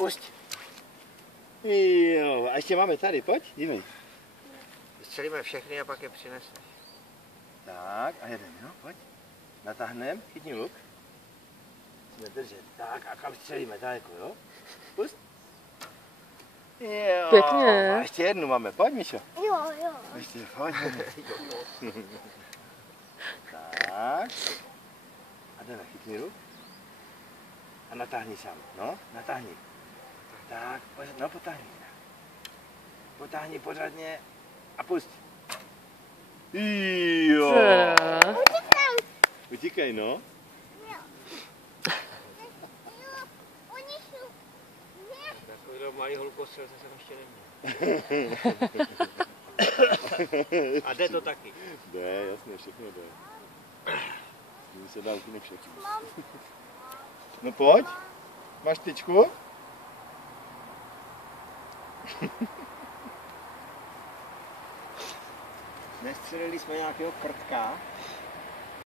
pusť. Jo, a ještě máme tady, pojď, dívej. Vystřelíme všechny a pak je přineseš. Tak, a jedeme, no, pojď. Natáhnem, chytni luk. Musíme držet, tak, a kam střelíme, daleko, jo? Pust. Jo, Pěkně. a ještě jednu máme, pojď, Míšo. Jo. Ještě, pojď. Tak. A jdeme, chytni luk. A natáhni sám, no, natáhni. Tak, no potáhni. Potáhni pořádně a pust. Jo. Utíkej, no. Takovýhle malý holkostřelce jsem ještě neměl. A jde to taky. Jde, jasně, všechno jde. Mně se dá úplně všechno. No pojď, máš tyčku? Nestřelili jsme nějakého krtka.